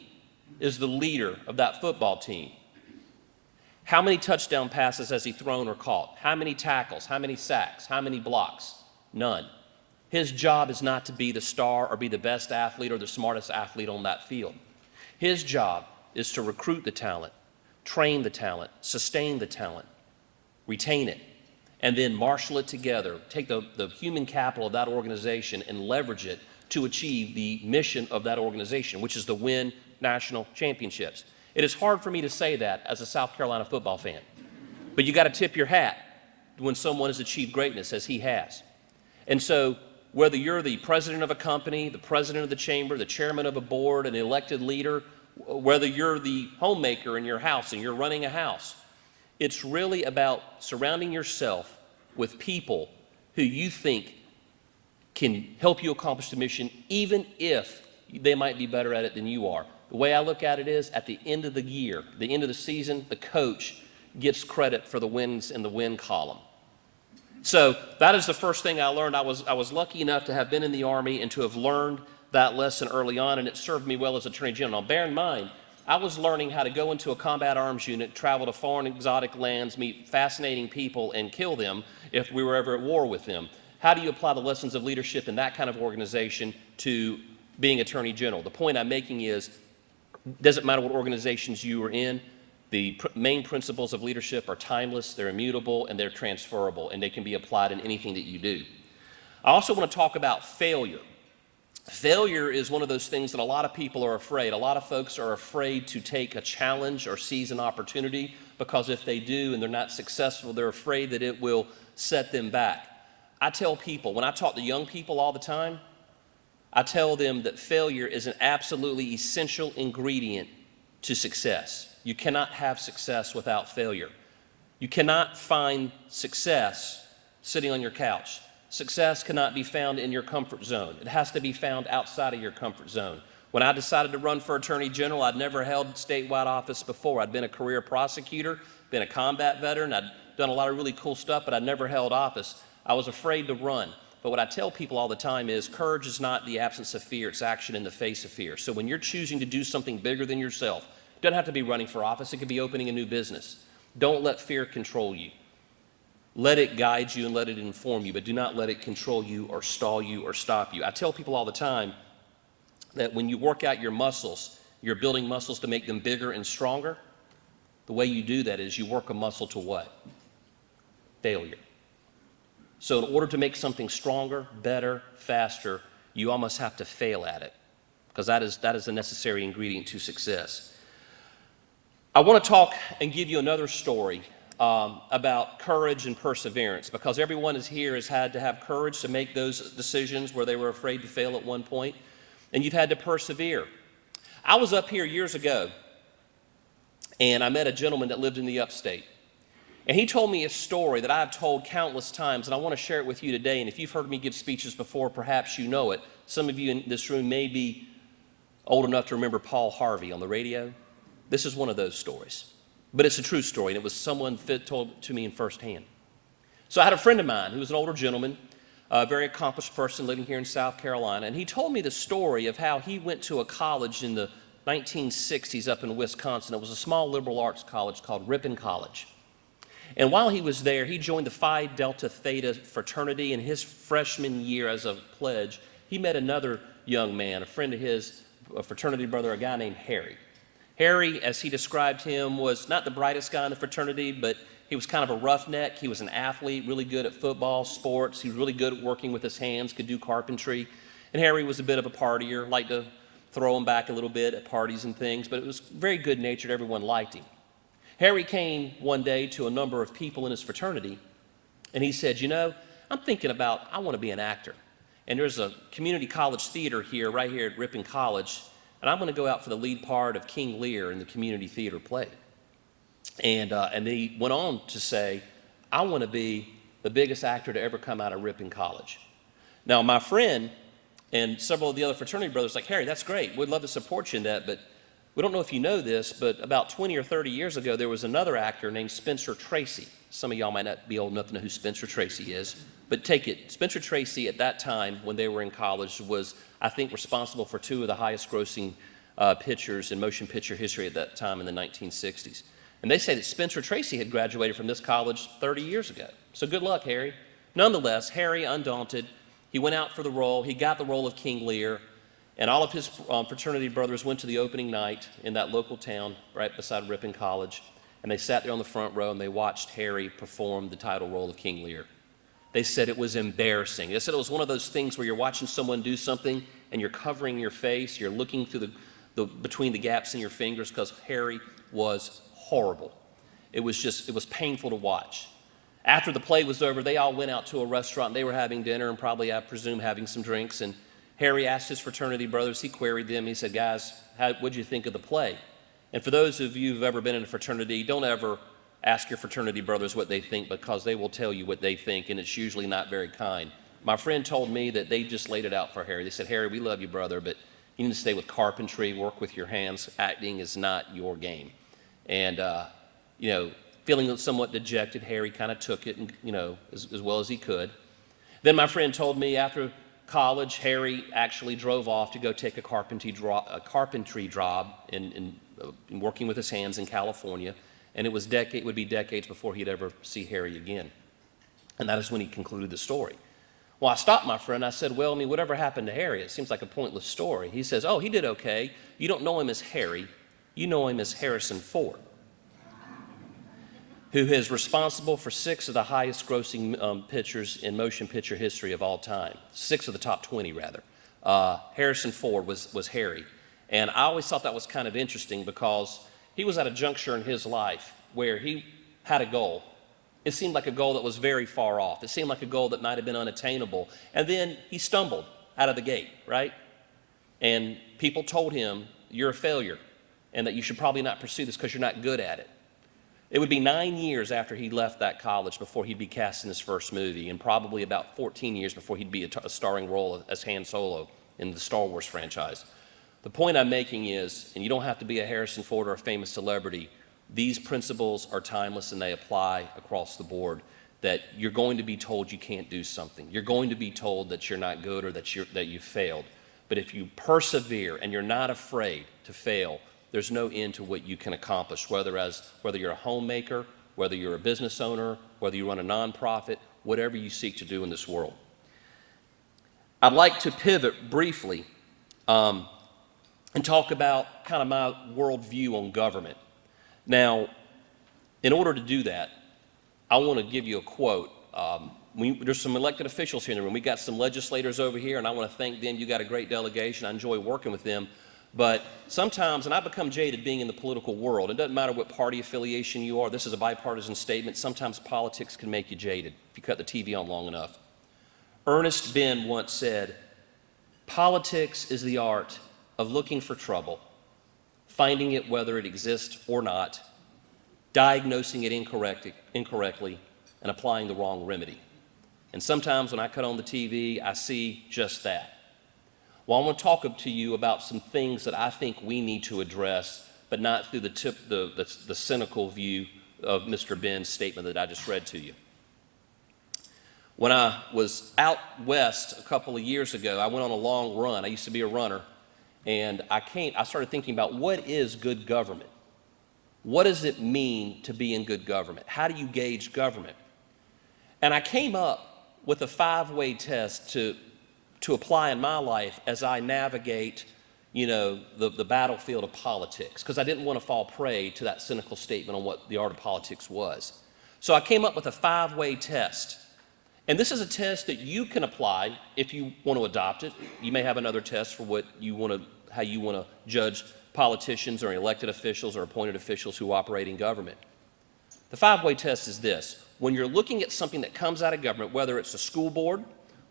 is the leader of that football team. How many touchdown passes has he thrown or caught? How many tackles? How many sacks? How many blocks? None. His job is not to be the star or be the best athlete or the smartest athlete on that field. His job is to recruit the talent, train the talent, sustain the talent, retain it, and then marshal it together, take the human capital of that organization and leverage it to achieve the mission of that organization, which is to win national championships. It is hard for me to say that as a South Carolina football fan, but you got to tip your hat when someone has achieved greatness as he has. And so whether you're the president of a company, the president of the chamber, the chairman of a board, an elected leader, whether you're the homemaker in your house and you're running a house, it's really about surrounding yourself with people who you think can help you accomplish the mission, even if they might be better at it than you are. The way I look at it is, at the end of the year, the end of the season, the coach gets credit for the wins in the win column. So that is the first thing I learned. I was lucky enough to have been in the Army and to have learned that lesson early on, and it served me well as Attorney General. Now, bear in mind, I was learning how to go into a combat arms unit, travel to foreign exotic lands, meet fascinating people, and kill them if we were ever at war with them. How do you apply the lessons of leadership in that kind of organization to being Attorney General? The point I'm making is, doesn't matter what organizations you are in, the main principles of leadership are timeless, they're immutable, and they're transferable, and they can be applied in anything that you do. I also want to talk about failure. Failure is one of those things that a lot of people are afraid. A lot of folks are afraid to take a challenge or seize an opportunity because if they do and they're not successful, they're afraid that it will set them back. I tell people, when I talk to young people all the time, I tell them that failure is an absolutely essential ingredient to success. You cannot have success without failure. You cannot find success sitting on your couch. Success cannot be found in your comfort zone. It has to be found outside of your comfort zone. When I decided to run for Attorney General, I'd never held statewide office before. I'd been a career prosecutor, been a combat veteran, I'd done a lot of really cool stuff, but I'd never held office. I was afraid to run. But what I tell people all the time is courage is not the absence of fear, it's action in the face of fear. So when you're choosing to do something bigger than yourself, it doesn't have to be running for office, it could be opening a new business. Don't let fear control you. Let it guide you and let it inform you, but do not let it control you or stall you or stop you. I tell people all the time that when you work out your muscles, you're building muscles to make them bigger and stronger. The way you do that is you work a muscle to what? Failure. So in order to make something stronger, better, faster, you almost have to fail at it, because that is a necessary ingredient to success. I want to talk and give you another story about courage and perseverance, because everyone here has had to have courage to make those decisions where they were afraid to fail at one point, and you've had to persevere. I was up here years ago, and I met a gentleman that lived in the upstate. And he told me a story that I've told countless times, and I want to share it with you today. And if you've heard me give speeches before, perhaps you know it. Some of you in this room may be old enough to remember Paul Harvey on the radio. This is one of those stories. But it's a true story, and it was someone told to me in firsthand. So I had a friend of mine who was an older gentleman, a very accomplished person living here in South Carolina, and he told me the story of how he went to a college in the 1960s up in Wisconsin. It was a small liberal arts college called Ripon College. And while he was there, he joined the Phi Delta Theta fraternity. In his freshman year as a pledge, he met another young man, a friend of his, a fraternity brother, a guy named Harry. Harry, as he described him, was not the brightest guy in the fraternity, but he was kind of a roughneck. He was an athlete, really good at football, sports. He was really good at working with his hands, could do carpentry. And Harry was a bit of a partier, liked to throw him back a little bit at parties and things, but it was very good-natured. Everyone liked him. Harry came one day to a number of people in his fraternity, and he said, you know, I'm thinking about, I want to be an actor. And there's a community college theater here, right here at Ripon College, and I'm going to go out for the lead part of King Lear in the community theater play. And he went on to say, I want to be the biggest actor to ever come out of Ripon College. Now, my friend And several of the other fraternity brothers like, Harry, that's great. We'd love to support you in that, but we don't know if you know this, but about 20 or 30 years ago, there was another actor named Spencer Tracy. Some of y'all might not be old enough to know who Spencer Tracy is, but take it. Spencer Tracy, at that time, when they were in college, was, I think, responsible for 2 of the highest grossing pictures in motion picture history at that time in the 1960s. And they say that Spencer Tracy had graduated from this college 30 years ago. So good luck, Harry. Nonetheless, Harry, undaunted, he went out for the role. He got the role of King Lear. And all of his fraternity brothers went to the opening night in that local town right beside Ripon College. And they sat there on the front row and they watched Harry perform the title role of King Lear. They said it was embarrassing. They said it was one of those things where you're watching someone do something and you're covering your face. You're looking through between the gaps in your fingers because Harry was horrible. It was painful to watch. After the play was over, they all went out to a restaurant. They were having dinner and probably, I presume, having some drinks. And Harry asked his fraternity brothers, he queried them, he said, guys, what'd you think of the play? And for those of you who've ever been in a fraternity, don't ever ask your fraternity brothers what they think because they will tell you what they think, and it's usually not very kind. My friend told me that they just laid it out for Harry. They said, Harry, we love you, brother, but you need to stay with carpentry, work with your hands. Acting is not your game. And, feeling somewhat dejected, Harry kind of took it, and, as well as he could. Then my friend told me after college, Harry actually drove off to go take a carpentry job in working with his hands in California, and it would be decades before he'd ever see Harry again. And that is when he concluded the story. Well, I stopped my friend. I said, well, whatever happened to Harry? It seems like a pointless story. He says, oh, he did okay. You don't know him as Harry. You know him as Harrison Ford, who is responsible for 6 of the highest grossing pictures in motion picture history of all time. 6 of the top 20, rather. Harrison Ford was Harry. And I always thought that was kind of interesting because he was at a juncture in his life where he had a goal. It seemed like a goal that was very far off. It seemed like a goal that might have been unattainable. And then he stumbled out of the gate, right? And people told him, you're a failure, and that you should probably not pursue this because you're not good at it. It would be 9 years after he left that college before he'd be cast in his first movie, and probably about 14 years before he'd be a starring role as Han Solo in the Star Wars franchise. The point I'm making is, and you don't have to be a Harrison Ford or a famous celebrity, these principles are timeless and they apply across the board, that you're going to be told you can't do something. You're going to be told that you're not good or that you failed. But if you persevere and you're not afraid to fail, there's no end to what you can accomplish, whether you're a homemaker, whether you're a business owner, whether you run a nonprofit, whatever you seek to do in this world. I'd like to pivot briefly and talk about kind of my worldview on government. Now, in order to do that, I want to give you a quote. There's some elected officials here in the room. We got some legislators over here, and I want to thank them. You got a great delegation. I enjoy working with them. But sometimes, and I become jaded being in the political world, it doesn't matter what party affiliation you are. This is a bipartisan statement. Sometimes politics can make you jaded if you cut the TV on long enough. Ernest Ben once said, politics is the art of looking for trouble, finding it whether it exists or not, diagnosing it incorrectly, and applying the wrong remedy. And sometimes when I cut on the TV, I see just that. Well, I want to talk to you about some things that I think we need to address, but not through the cynical view of Mr. Ben's statement that I just read to you. When I was out west a couple of years ago, I went on a long run. I used to be a runner, and I started thinking about what is good government? What does it mean to be in good government? How do you gauge government? And I came up with a 5-way test to apply in my life as I navigate, the battlefield of politics, because I didn't want to fall prey to that cynical statement on what the art of politics was. So I came up with a 5-way test. And this is a test that you can apply if you want to adopt it. You may have another test for how you want to judge politicians or elected officials or appointed officials who operate in government. The 5-way test is this. When you're looking at something that comes out of government, whether it's a school board,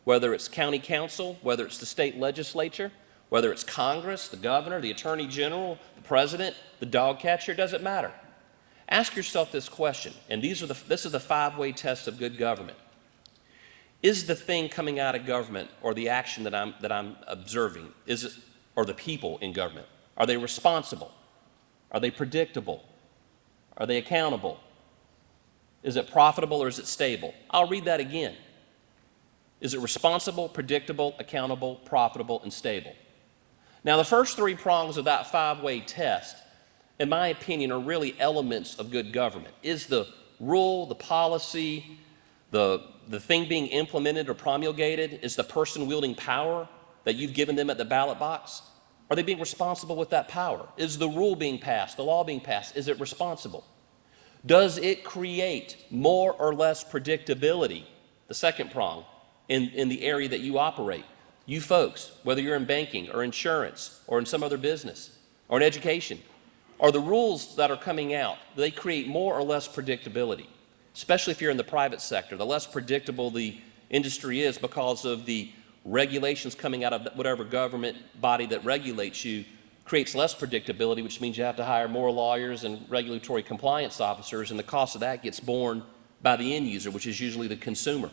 whether it's county council, whether it's the state legislature, whether it's Congress, the governor, the attorney general, the president, the dog catcher, doesn't matter. Ask yourself this question, and this is the 5-way test of good government. Is the thing coming out of government or the action that I'm observing, is it, or the people in government, are they responsible? Are they predictable? Are they accountable? Is it profitable or is it stable? I'll read that again. Is it responsible, predictable, accountable, profitable, and stable? Now, the first three prongs of that five-way test, in my opinion, are really elements of good government. Is the rule, the policy, the thing being implemented or promulgated, is the person wielding power that you've given them at the ballot box? Are they being responsible with that power? Is the rule being passed, the law being passed, is it responsible? Does it create more or less predictability, the second prong, in the area that you operate? You folks, whether you're in banking or insurance or in some other business or in education, are the rules that are coming out, do they create more or less predictability? Especially if you're in the private sector, the less predictable the industry is because of the regulations coming out of whatever government body that regulates you creates less predictability, which means you have to hire more lawyers and regulatory compliance officers, and the cost of that gets borne by the end user, which is usually the consumer.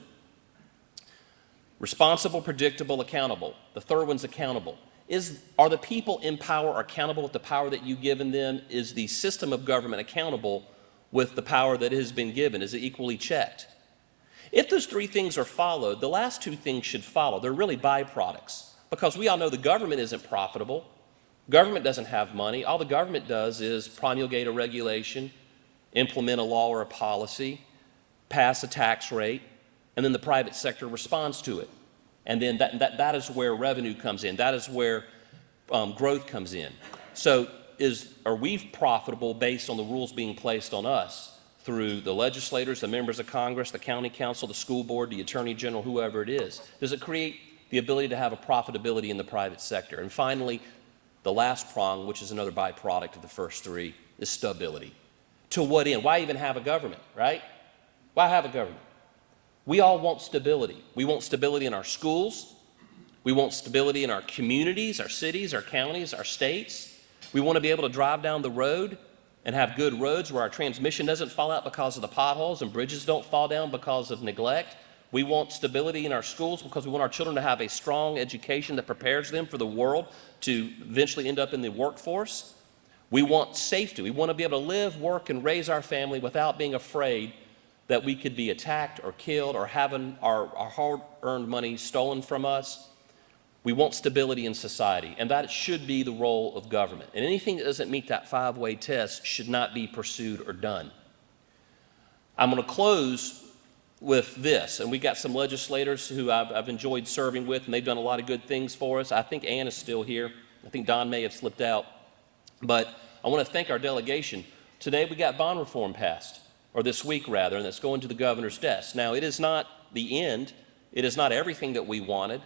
Responsible, predictable, accountable. The third one's accountable. Are the people in power accountable with the power that you've given them? Is the system of government accountable with the power that has been given? Is it equally checked? If those three things are followed, the last two things should follow. They're really byproducts, because we all know the government isn't profitable. Government doesn't have money. All the government does is promulgate a regulation, implement a law or a policy, pass a tax rate, and then the private sector responds to it. And then that is where revenue comes in. That is where growth comes in. So are we profitable based on the rules being placed on us through the legislators, the members of Congress, the county council, the school board, the attorney general, whoever it is? Does it create the ability to have a profitability in the private sector? And finally, the last prong, which is another byproduct of the first three, is stability. To what end? Why even have a government, right? Why have a government? We all want stability. We want stability in our schools. We want stability in our communities, our cities, our counties, our states. We want to be able to drive down the road and have good roads where our transmission doesn't fall out because of the potholes and bridges don't fall down because of neglect. We want stability in our schools because we want our children to have a strong education that prepares them for the world to eventually end up in the workforce. We want safety. We want to be able to live, work, and raise our family without being afraid that we could be attacked or killed or having our hard-earned money stolen from us. We want stability in society, and that should be the role of government. And anything that doesn't meet that five-way test should not be pursued or done. I'm going to close with this, and we got some legislators who I've enjoyed serving with, and they've done a lot of good things for us. I think Ann is still here. I think Don may have slipped out. But I want to thank our delegation. Today we got bond reform passed, or this week rather, and it's going to the governor's desk. Now, it is not the end. It is not everything that we wanted,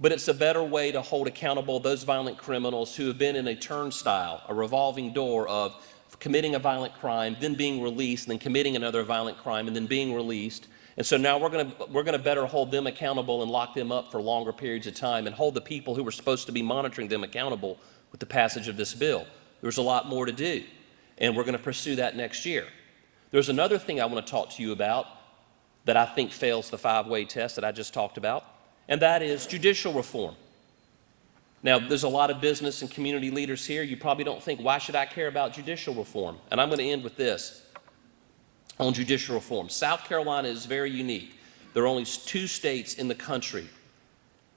but it's a better way to hold accountable those violent criminals who have been in a turnstile, a revolving door of committing a violent crime, then being released, and then committing another violent crime, and then being released. And so now we're going to better hold them accountable and lock them up for longer periods of time and hold the people who were supposed to be monitoring them accountable with the passage of this bill. There's a lot more to do, and we're going to pursue that next year. There's another thing I want to talk to you about that I think fails the five-way test that I just talked about, and that is judicial reform. Now, there's a lot of business and community leaders here. You probably don't think, why should I care about judicial reform? And I'm going to end with this on judicial reform. South Carolina is very unique. There are only 2 states in the country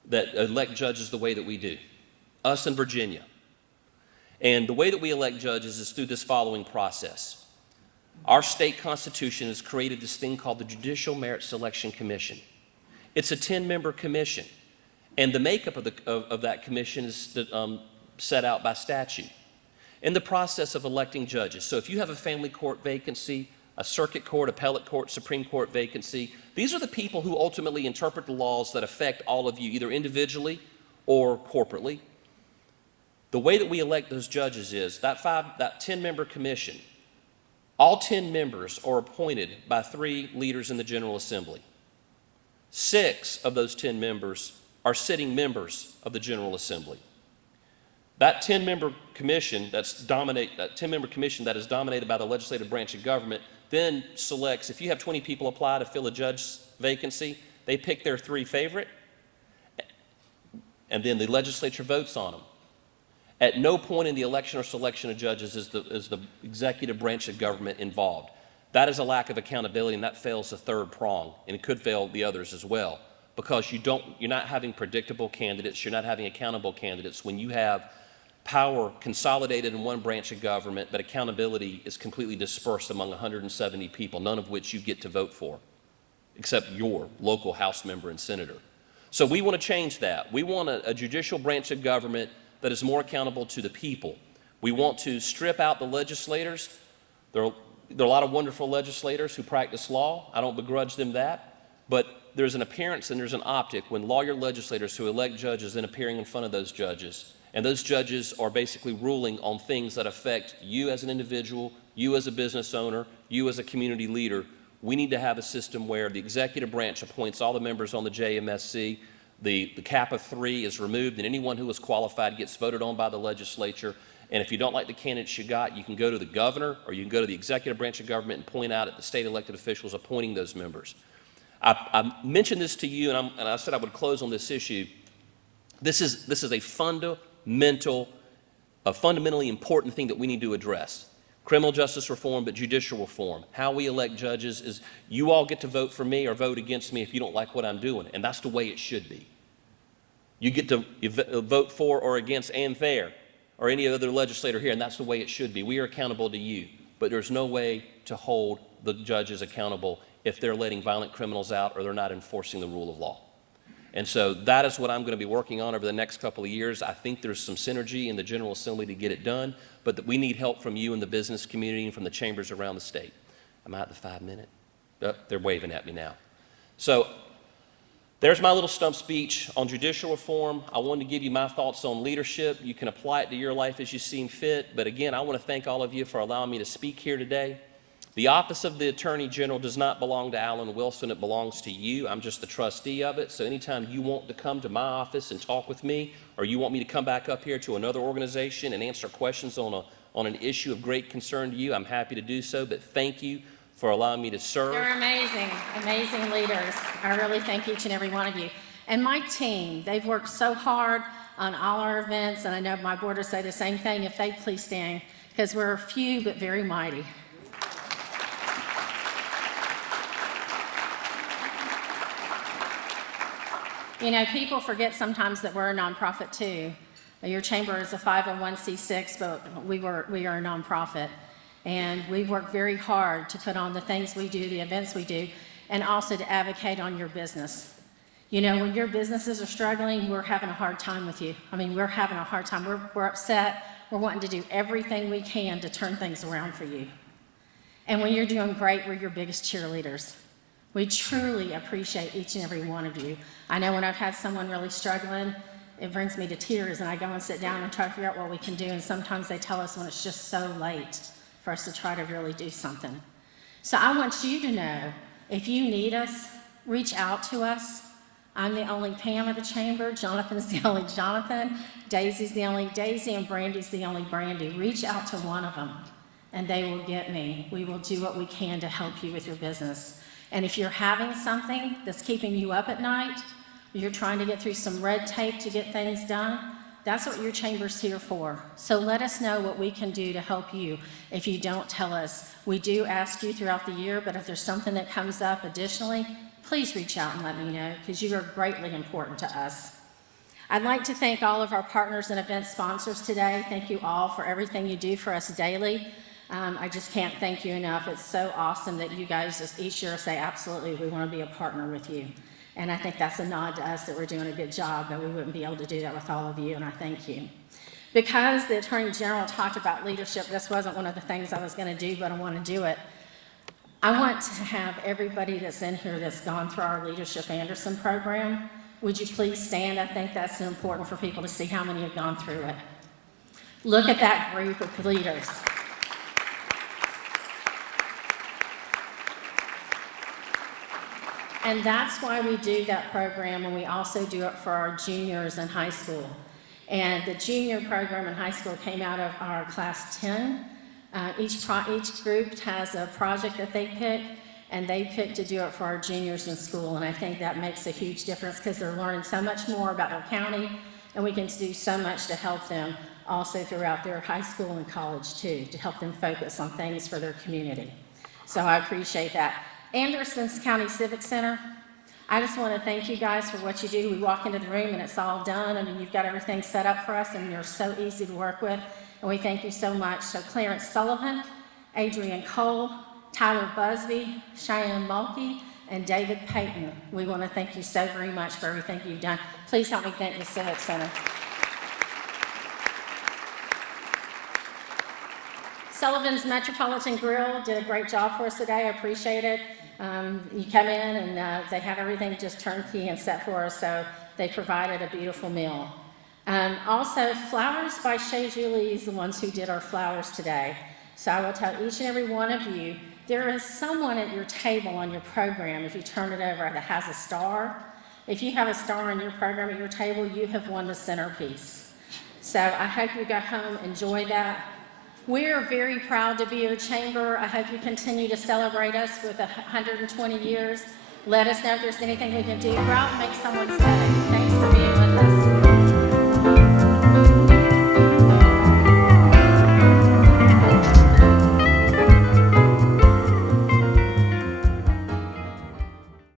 that elect judges the way that we do, us and Virginia. And the way that we elect judges is through this following process. Our state constitution has created this thing called the Judicial Merit Selection Commission. It's a 10-member commission, and the makeup of that commission is set out by statute. In the process of electing judges, so if you have a family court vacancy, a circuit court, appellate court, Supreme Court vacancy, these are the people who ultimately interpret the laws that affect all of you, either individually or corporately. The way that we elect those judges is that 10-member commission, all 10 members are appointed by 3 leaders in the General Assembly. 6 of those 10 members are sitting members of the General Assembly. That 10-member commission that is dominated by the legislative branch of government then selects, if you have 20 people apply to fill a judge's vacancy, They pick their 3 favorite, and then the legislature votes on them. At no point in the election or selection of judges is the executive branch of government involved. That is a lack of accountability, and that fails the 3rd prong, and it could fail the others as well, because you're not having predictable candidates, you're not having accountable candidates when you have power consolidated in one branch of government, but accountability is completely dispersed among 170 people, none of which you get to vote for, except your local House member and senator. So we want to change that. We want a judicial branch of government that is more accountable to the people. We want to strip out the legislators. There are a lot of wonderful legislators who practice law. I don't begrudge them that. But there's an appearance and there's an optic when lawyer legislators who elect judges then appearing in front of those judges. And those judges are basically ruling on things that affect you as an individual, you as a business owner, you as a community leader. We need to have a system where the executive branch appoints all the members on the JMSC, the cap of 3 is removed, and anyone who is qualified gets voted on by the legislature. And if you don't like the candidates you got, you can go to the governor or you can go to the executive branch of government and point out at the state elected officials appointing those members. I mentioned this to you, and I said I would close on this issue. This is a fundamentally important thing that we need to address. Criminal justice reform, but judicial reform. How we elect judges is you all get to vote for me or vote against me if you don't like what I'm doing, and that's the way it should be. You get to vote for or against Ann Thayer or any other legislator here, and that's the way it should be. We are accountable to you, but there's no way to hold the judges accountable if they're letting violent criminals out or they're not enforcing the rule of law. And so that is what I'm going to be working on over the next couple of years. I think there's some synergy in the General Assembly to get it done, but that we need help from you in the business community and from the chambers around the state. Am I at the 5-minute? Oh, they're waving at me now. So there's my little stump speech on judicial reform. I wanted to give you my thoughts on leadership. You can apply it to your life as you seem fit. But again, I want to thank all of you for allowing me to speak here today. The office of the Attorney General does not belong to Alan Wilson. It belongs to you. I'm just the trustee of it. So anytime you want to come to my office and talk with me, or you want me to come back up here to another organization and answer questions on an issue of great concern to you, I'm happy to do so. But thank you for allowing me to serve. They're amazing, amazing leaders. I really thank each and every one of you. And my team, they've worked so hard on all our events, and I know my board will say the same thing. If they'd please stand, because we're few but very mighty. You know, people forget sometimes that we're a nonprofit too. Your chamber is a 501c6, but we are a nonprofit. And we work very hard to put on the things we do, the events we do, and also to advocate on your business. You know, when your businesses are struggling, we're having a hard time with you. I mean, we're having a hard time. We're upset. We're wanting to do everything we can to turn things around for you. And when you're doing great, we're your biggest cheerleaders. We truly appreciate each and every one of you. I know when I've had someone really struggling, it brings me to tears, and I go and sit down and try to figure out what we can do, and sometimes they tell us when it's just so late for us to try to really do something. So I want you to know, if you need us, reach out to us. I'm the only Pam at the chamber, Jonathan's the only Jonathan, Daisy's the only Daisy, and Brandy's the only Brandy. Reach out to one of them, and they will get me. We will do what we can to help you with your business. And if you're having something that's keeping you up at night, you're trying to get through some red tape to get things done, that's what your chamber's here for. So let us know what we can do to help you if you don't tell us. We do ask you throughout the year, but if there's something that comes up additionally, please reach out and let me know, because you are greatly important to us. I'd like to thank all of our partners and event sponsors today. Thank you all for everything you do for us daily. I just can't thank you enough. It's so awesome that you guys just each year say, absolutely, we want to be a partner with you. And I think that's a nod to us that we're doing a good job, but we wouldn't be able to do that with all of you, and I thank you. Because the Attorney General talked about leadership, this wasn't one of the things I was going to do, but I want to do it. I want to have everybody that's in here that's gone through our Leadership Anderson program. Would you please stand? I think that's important for people to see how many have gone through it. Look at that group of leaders. And that's why we do that program, and we also do it for our juniors in high school. And the junior program in high school came out of our class 10. Each group has a project that they pick, and they picked to do it for our juniors in school, and I think that makes a huge difference because they're learning so much more about their county, and we can do so much to help them also throughout their high school and college too, to help them focus on things for their community. So I appreciate that. Anderson County Civic Center, I just want to thank you guys for what you do. We walk into the room and it's all done. I mean, you've got everything set up for us and you're so easy to work with, and we thank you so much. So Clarence Sullivan, Adrian Cole, Tyler Busby, Cheyenne Mulkey, and David Payton. We want to thank you so very much for everything you've done. Please help me thank the Civic Center. Sullivan's Metropolitan Grill did a great job for us today. I appreciate it. You come in and they have everything just turnkey and set for us, so they provided a beautiful meal. Also, Flowers by Shea Julie is the ones who did our flowers today. So I will tell each and every one of you, there is someone at your table on your program, if you turn it over, that has a star. If you have a star on your program at your table, you have won the centerpiece. So I hope you go home, enjoy that. We are very proud to be your chamber. I hope you continue to celebrate us with 120 years. Let us know if there's anything we can do. Go out and make someone's day.